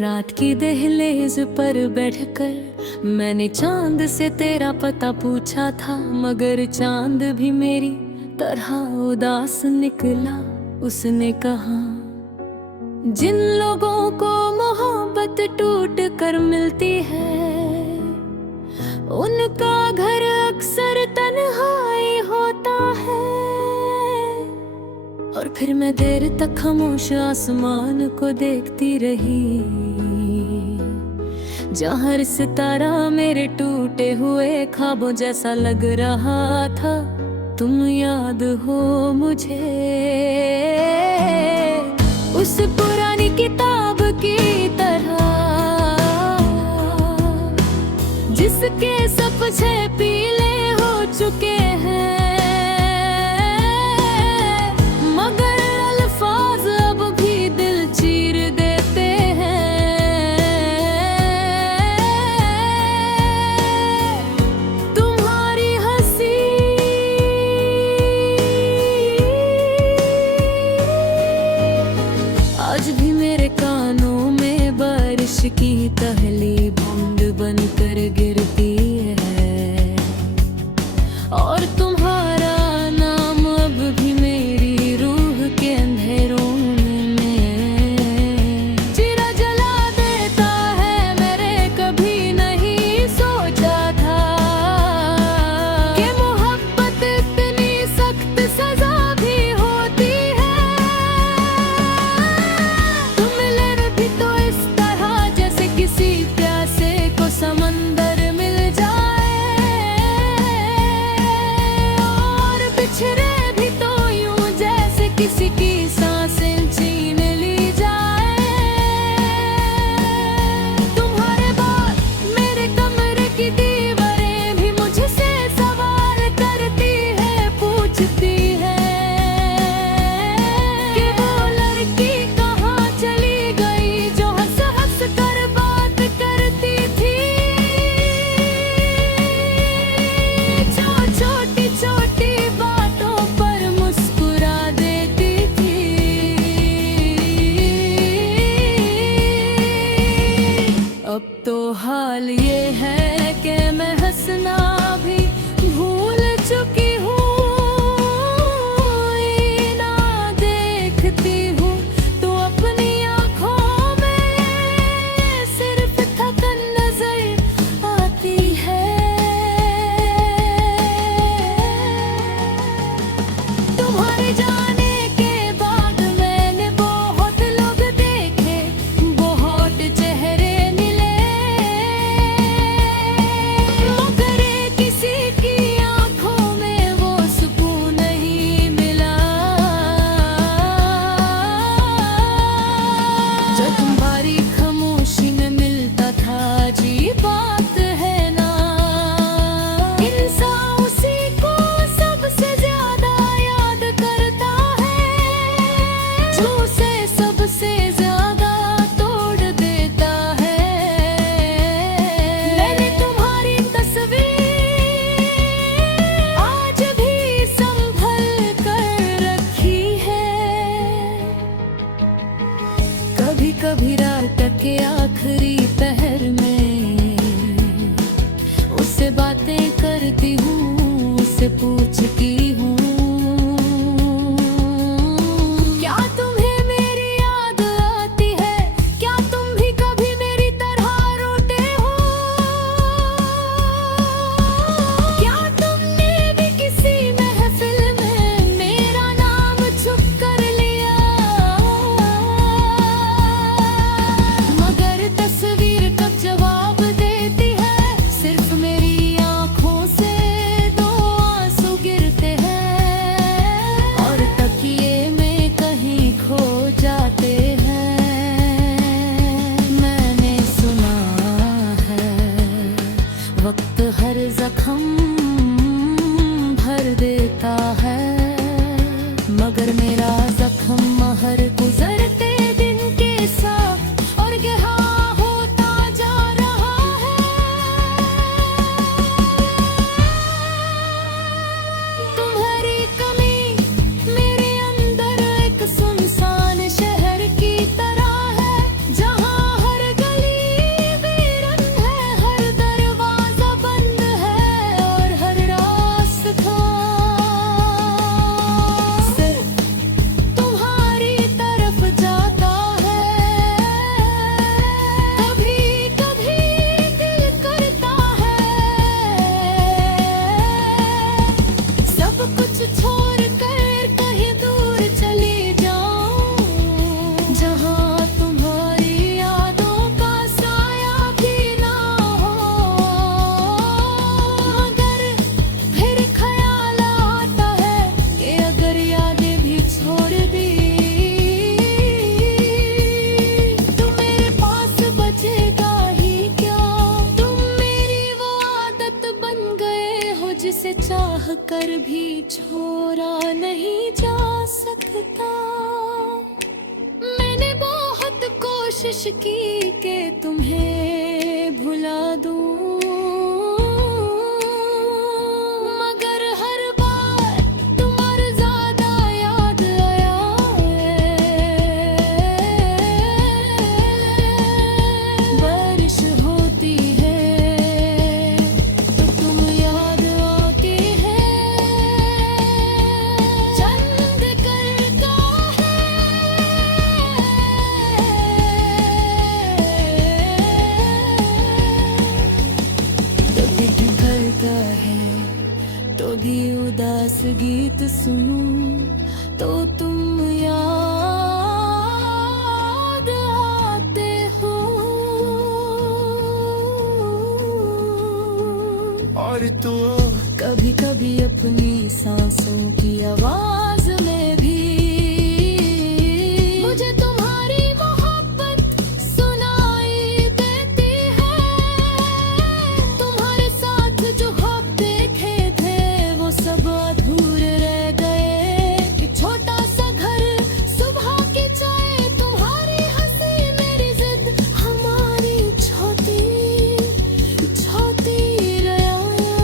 रात की दहलीज पर बैठकर मैंने चांद से तेरा पता पूछा था, मगर चांद भी मेरी तरह उदास निकला। उसने कहा, जिन लोगों को मोहब्बत टूट कर मिलती है उनका घर अक्सर तन्हाई होता है। और फिर मैं देर तक खामोश आसमान को देखती रही, जहाँ हर सितारा मेरे टूटे हुए ख्वाबों जैसा लग रहा था। तुम याद हो मुझे उस पुरानी किताब की तरह, जिसके सपने पीले हो चुके हैं, मगर अल्फाज अब भी दिल चीर देते हैं। तुम्हारी हंसी आज भी मेरे कानों में बारिश की पहली बूंद बनकर गिरती है, और तुम्हारा नाम अब भी मेरी रूह के अंधेरों में चिरा जला देता है। मैंने कभी नहीं सोचा था कि मोहब्बत इतनी सख्त सजा भी होती है। तुम मिले भी तो इस तरह जैसे किसी प्यासे को समंदर मिल जाए, और बिछड़े भी तो यूं जैसे किसी की सांसें छीन ली जाए। तुम्हारे बाद मेरे कमरे की दीवारें भी मुझसे सवाल करती है, पूछती है कि वो लड़की कहाँ चली गई जो हंस हंस कर बात करती थी। छोटी छोटी बातों पर मुस्कुरा देती थी। अब तो हाल ये है कि मैं हंसना भी भूल चुकी हूँ। ना देखती हूँ तो अपनी आँखों में सिर्फ थकन नजर आती है। तुम्हारे जाने के बाद मैंने बहुत लोग देखे, बहुत चेहरे मिले, मगर किसी की आंखों में वो सुकून नहीं मिला जो तुम्हारी खामोशी में मिलता था। जी बात है ना, इंसान उसी को सबसे ज्यादा याद करता है जो उसे सबसे ज्यादा तोड़ देता है। मैंने तुम्हारी तस्वीर आज भी संभल कर रखी है। कभी कभी रात के आखिरी पहर में उससे बातें करती हूँ, उससे पूछती हूँ, क्या तुम्हें मेरी याद आती है? क्या तुम भी कभी मेरी तरह रोते हो? क्या तुमने भी किसी महफिल में मेरा नाम छुप कर लिया? मगर तस्वीर कब जवाब देती है, सिर्फ मेरी आँखों से दो आंसू गिरते हैं और तकिए में कहीं खो जाते हैं। मैंने सुना है वक्त हर जख्म भर देता है, मगर मेरा जख्म हर गुजरते दिन के साथ और गहरा होता जा रहा है। तुम्हारी कमी मेरे अंदर एक सुनसान शहर की तरह है, जहाँ हर चाह कर भी छोड़ा नहीं जा सकता। मैंने बहुत कोशिश की कि तुम्हें भुला दूं, मगर हर बार तुम्हारा ज्यादा याद आया है। बारिश होती है तो तुम याद आती है। चंद करता करता है तो भी उदास गीत सुनूं तो तुम याद आते हो। और तो कभी कभी अपनी सांसों की आवाज में भी मुझे तुम्हारी मोहब्बत सुनाई देती है। तुम्हारे साथ जो ख्वाब देखे थे वो सब अधूरे रह गए। एक छोटा सा घर, सुबह की चाय, तुम्हारी हंसी, मेरी जिद, हमारी छोटी छोटी रयाया।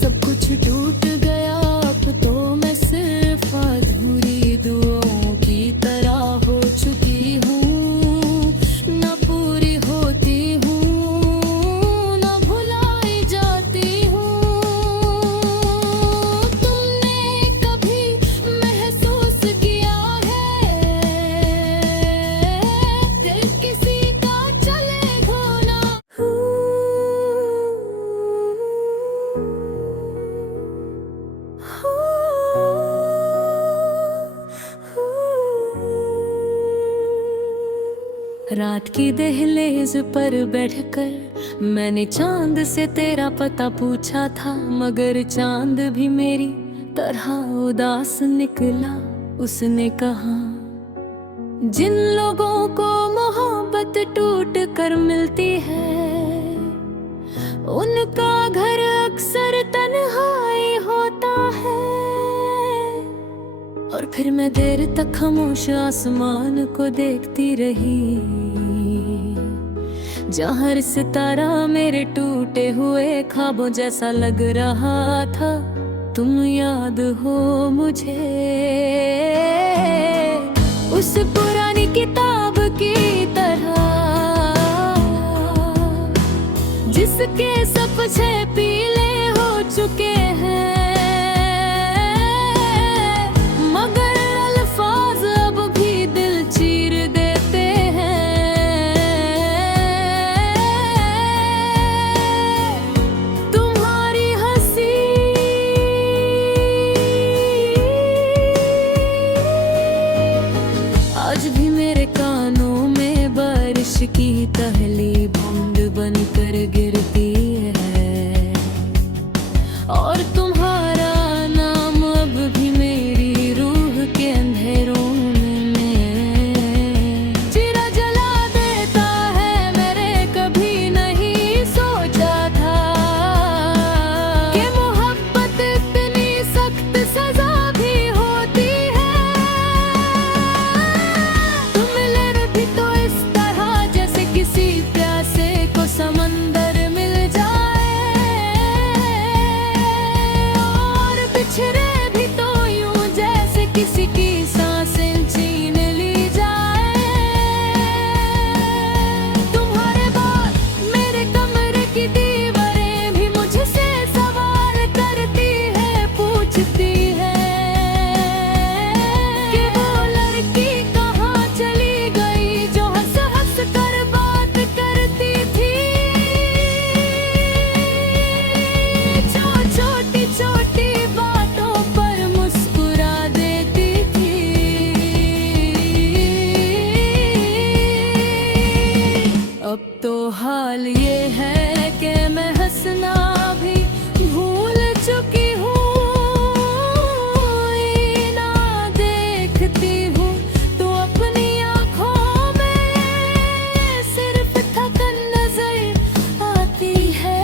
सब कुछ टूट गया अब तो मैं सिर्फ अधूरी दुआओं की तरह हो चुकी हूँ। न पूरी होती हूँ न भुलाई जाती हूँ। तुमने कभी महसूस किया है दिल किसी का चले धोना। रात की दहलीज पर बैठकर मैंने चांद से तेरा पता पूछा था, मगर चांद भी मेरी तरह उदास निकला। उसने कहा जिन लोगों को मोहब्बत टूट कर मिलती है उनका घर अक्सर तन्हाई होता है। और फिर मैं देर तक खामोश आसमान को देखती रही, जहाँ हर सितारा मेरे टूटे हुए ख्वाबों जैसा लग रहा था। तुम याद हो मुझे उस पुरानी किताब की तरह जिसके सपने पीले हो चुके हैं, मगर अल्फाज अब भी दिल चीर देते हैं। तुम्हारी हंसी आज भी मेरे कानों में बारिश की पहली बूंद बनकर गिरती है। और तुम्हारा नाम अब भी मेरी रूह के अंधेरों में चिरा जला देता है। मैंने कभी नहीं सोचा था कि मोहब्बत इतनी सख्त सजा भी होती है। तुम मिले भी तो इस तरह जैसे किसी प्यासे को समंदर मिल जाए, और बिछड़े भी तो यूं जैसे किसी की सांसें छीन ली जाए। तुम्हारे बाद मेरे कमरे की दीवारें भी मुझसे सवाल करती है, पूछती है कि वो लड़की कहाँ चली गई जो हंस हंस कर बात करती थी। छोटी छोटी बातों पर मुस्कुरा देती थी। अब तो हाल ये है कि मैं हंसना भी भूल चुकी हूँ। ना देखती हूँ तो अपनी आँखों में सिर्फ थकन नजर आती है।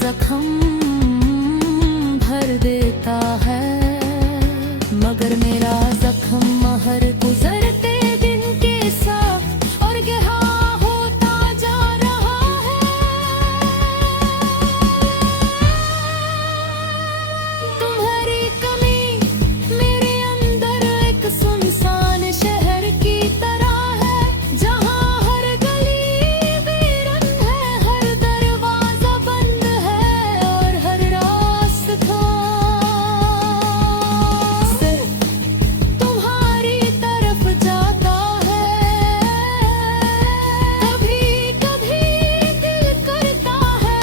जख्म भर देता है, मगर मेरा जख्म हर गुजरते दिन के साथ और गहरा होता जा रहा है। तुम्हारी कमी मेरे अंदर एक सुनसान शहर की तरह है, जहाँ हर गली वीरन है, हर दरवाजा बंद है और हर रास्ता सिर्फ तुम्हारी तरफ जाता है। कभी कभी दिल करता है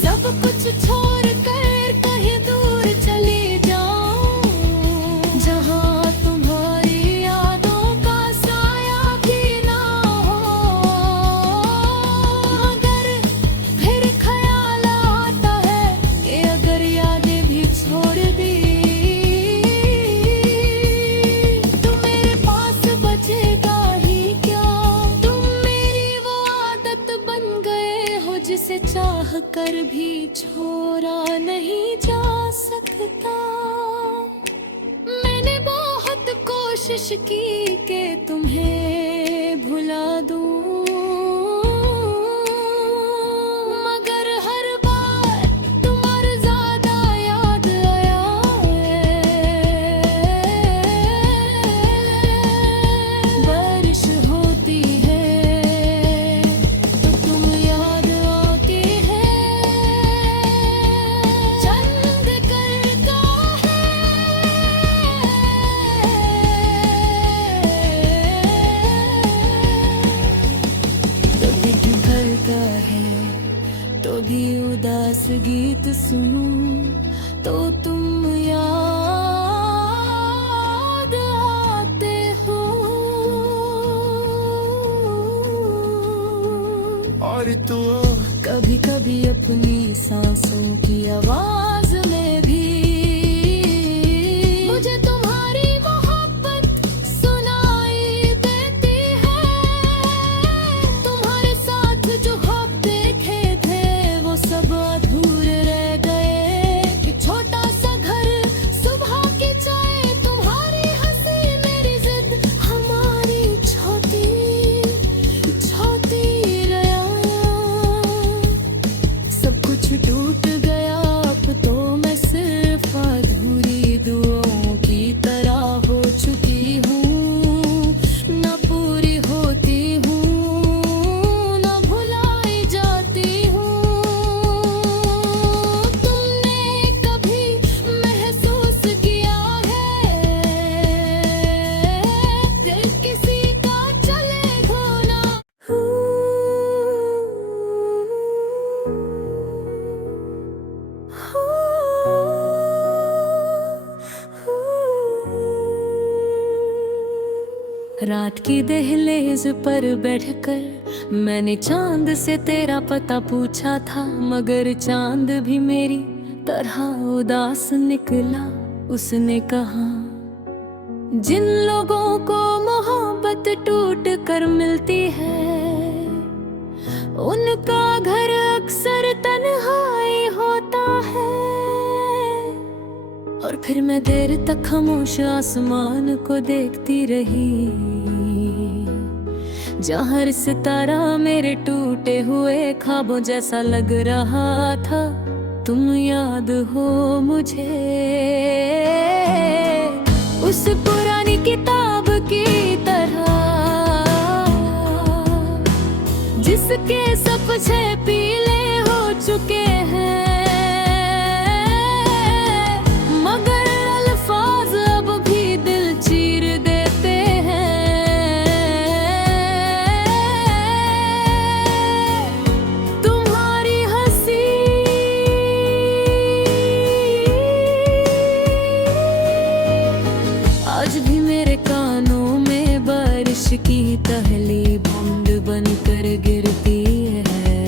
सब कुछ छोड़ कर कहीं दूर चली जाऊं, जहाँ तुम्हारी यादों का साया भी ना हो। मगर फिर ख्याल आता है कि अगर यादें भी छोड़ दी तो मेरे पास बचेगा ही क्या। तुम मेरी वो आदत बन गए हो जिसे चाह कर भी छोड़ा नहीं जा सकता। मैंने बहुत कोशिश की कि तुम्हें भुला दूं, मगर हर बार तुम और ज्यादा याद आया है। बारिश होती है तो तुम याद आती है, चंद करता है कभी ढलता है तो भी उदास गीत सुनूं तो तुम याद आते हो। और तू कभी कभी अपनी सांसों की आवाज में भी मुझे तुम्हारी मोहब्बत सुनाई देती है। तुम्हारे साथ जो ख्वाब देखे थे वो सब अधूरे रह गए। एक छोटा सा घर, सुबह की चाय, तुम्हारी हंसी, मेरी जिद, हमारी छोटी छोटी सब कुछ टूट गया। अब तो मैं सिर्फ अधूरी दुआओं की तरह हो चुकी हूँ, न पूरी होती हूँ न भुलाई जाती हूँ। तुमने कभी महसूस किया है दिल किसी का चले घोना। रात की दहलीज पर बैठकर मैंने चांद से तेरा पता पूछा था, मगर चांद भी मेरी तरह उदास निकला। उसने कहा जिन लोगों को मोहब्बत टूट कर मिलती है उनका घर अक्सर तन्हाई होता है। और फिर मैं देर तक खामोश आसमान को देखती रही, जहाँ हर सितारा मेरे टूटे हुए ख्वाबों जैसा लग रहा था। तुम याद हो मुझे उस पुरानी किताब की तरह, जिसके सपने पीले हो चुके हैं, मगर अल्फाज अब भी दिल चीर देते हैं। तुम्हारी हंसी आज भी मेरे कानों में बारिश की पहली बूंद बनकर गिरती है।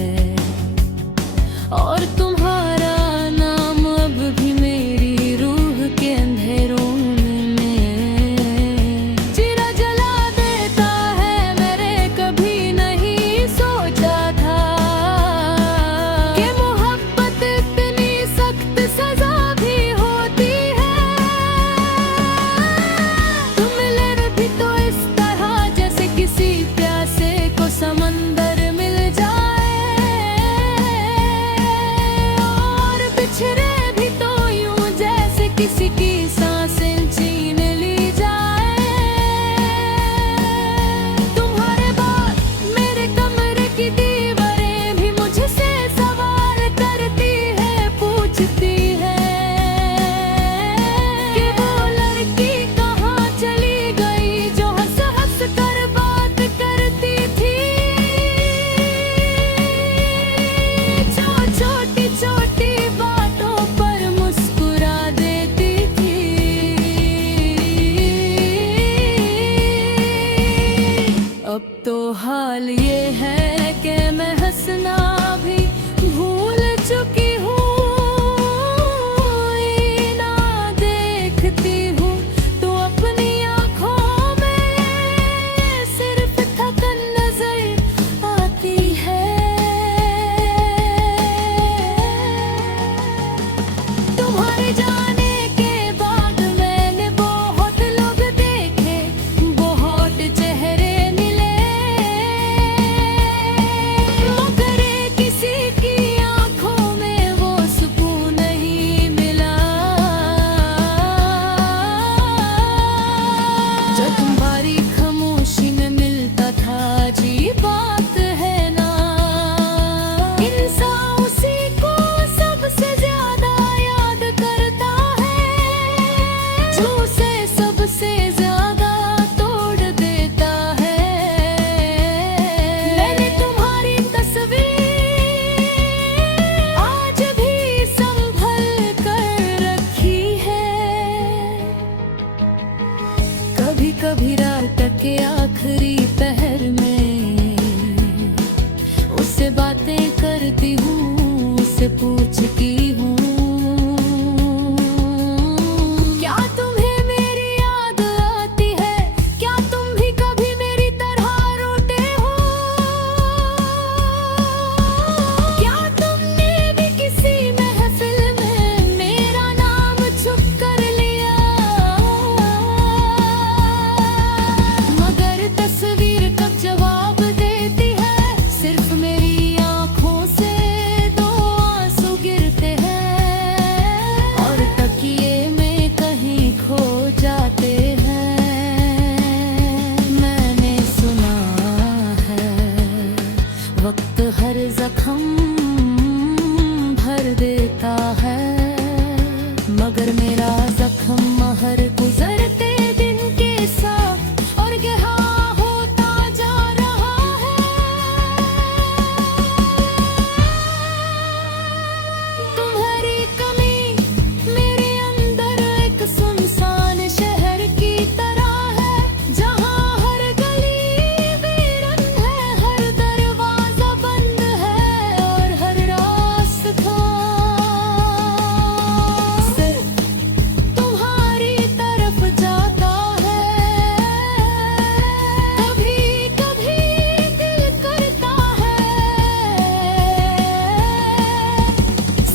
हाल ये है कि मैं हंसना भी भूल चुकी हूँ। ना देखती हूँ तो अपनी आँखों में सिर्फ थकन नजर आती है। तुम्हारे जाने के बाद मैंने बहुत लोग देखे, बहुत चेहरे मिले, मगर किसी की आंखों में वो सुकून नहीं मिला जो तुम्हारी खामोशी में मिलता था। जी बात है ना, इंसान उसी को सबसे ज्यादा याद करता है जो उसे सबसे ज्यादा तोड़ देता है। मैंने तुम्हारी तस्वीर आज भी संभल कर रखी है। कभी कभी रात के आखिरी पहर में उससे बातें करती हूँ, उससे पूछती हूँ क्या तुम्हें मेरी याद आती है, क्या तुम भी कभी मेरी तरह रोते हो, क्या तुमने भी किसी महफिल में मेरा नाम छुप कर लिया। मगर तस्वीर कब जवाब देती है, सिर्फ मेरी आंखों से दो आंसू गिरते हैं और तकिए में कहीं खो जाते हैं। मैंने सुना है वक्त हर जख्म भर देता है, मगर मेरा जख्म हर गुजरते दिन के साथ और गहरा होता जा रहा है। तुम्हारी कमी मेरे अंदर एक सुनसान शहर की तरह है, जहाँ हर गली वीरन है, हर दरवाजा बंद है और हर रास्ता सिर्फ तुम्हारी तरफ जाता है। कभी कभी दिल करता है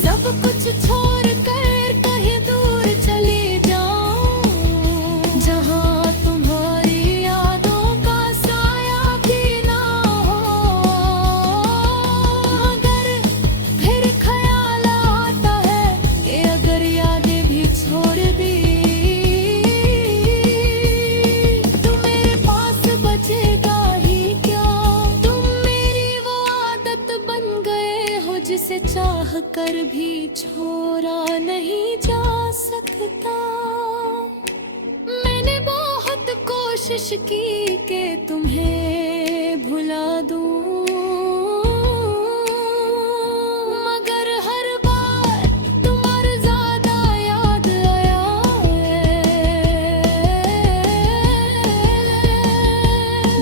सब कुछ छोड़ कर कहीं दूर चली जाऊं, जहाँ तुम्हारी यादों का साया भी ना हो। मगर फिर ख्याल आता है कि अगर यादें भी छोड़ दी तो मेरे पास बचेगा ही क्या। तुम मेरी वो आदत बन गए हो जिसे चाह कर भी छोड़ा नहीं जा सकता। मैंने बहुत कोशिश की कि तुम्हें भुला दूं, मगर हर बार तुम्हारा ज्यादा याद आया है।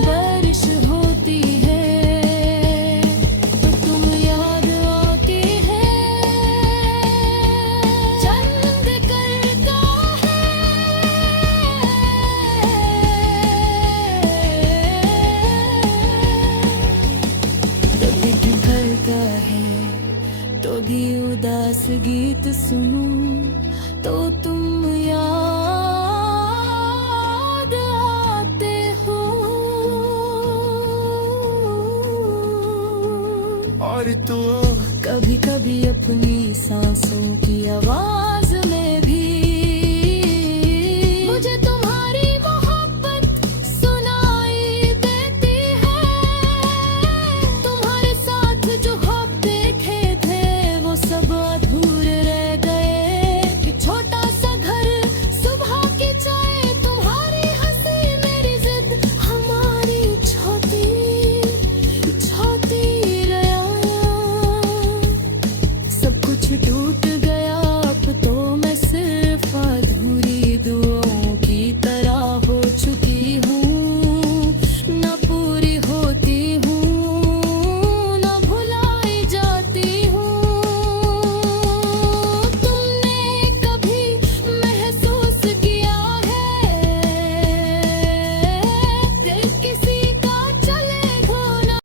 बारिश होती है तो तुम याद आती है, चंद करता कभी बिखरता है तो भी उदास गीत सुनूं तो तुम याद आते हो। और तू कभी कभी अपनी सांसों की आवाज में भी